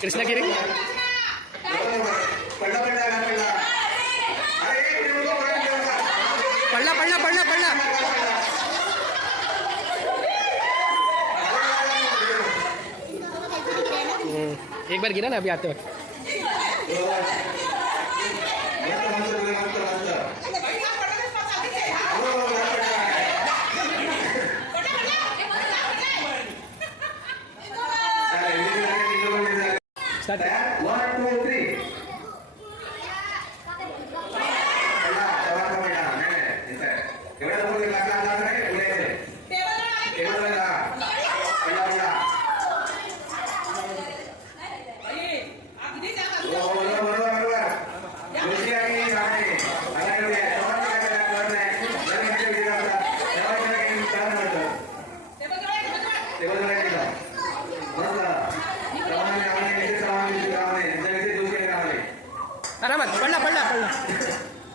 कृष्णगिरी पडला पडला पडला पडला एक बार गिरा ना अभी आते वक्त आरामात पडला पडला पडला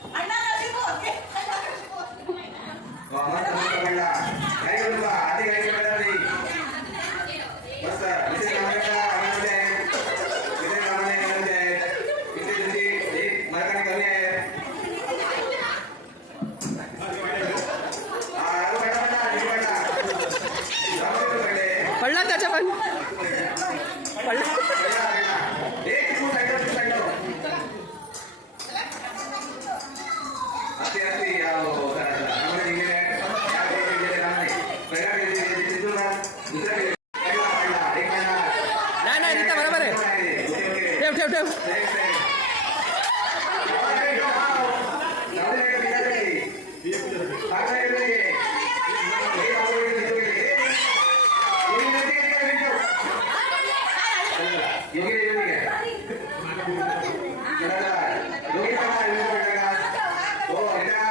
पडला त्याच्या पण पडला नाही नाही रीता बरोबर आहे ठेव ठेव ठेव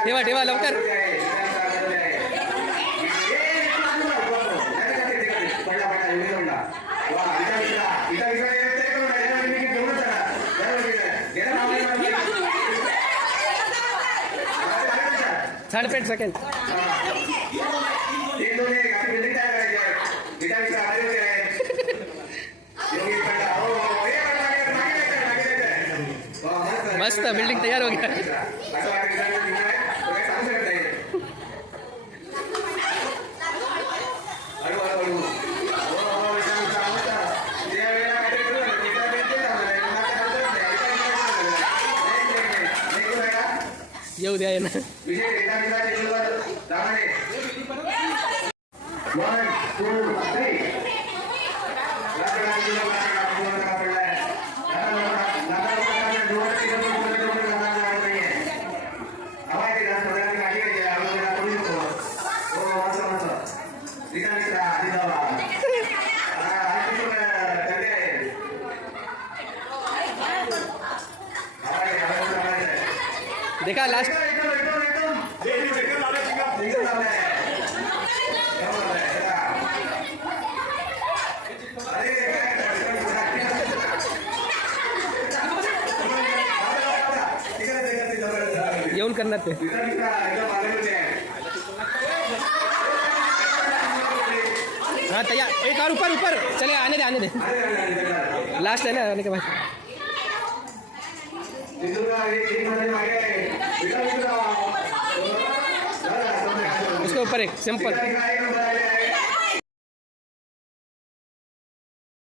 ठेवा ठेवा लवकर साडेपेट सेकंड मस्त बिल्डिंग तैयार हो गया येऊ द्या ना देखा लास्ट येऊन करणार ते हाँ तैयार एक और ऊपर ऊपर चले आने दे लास्ट है ना आने के बाद उसके ऊपर एक सिंपल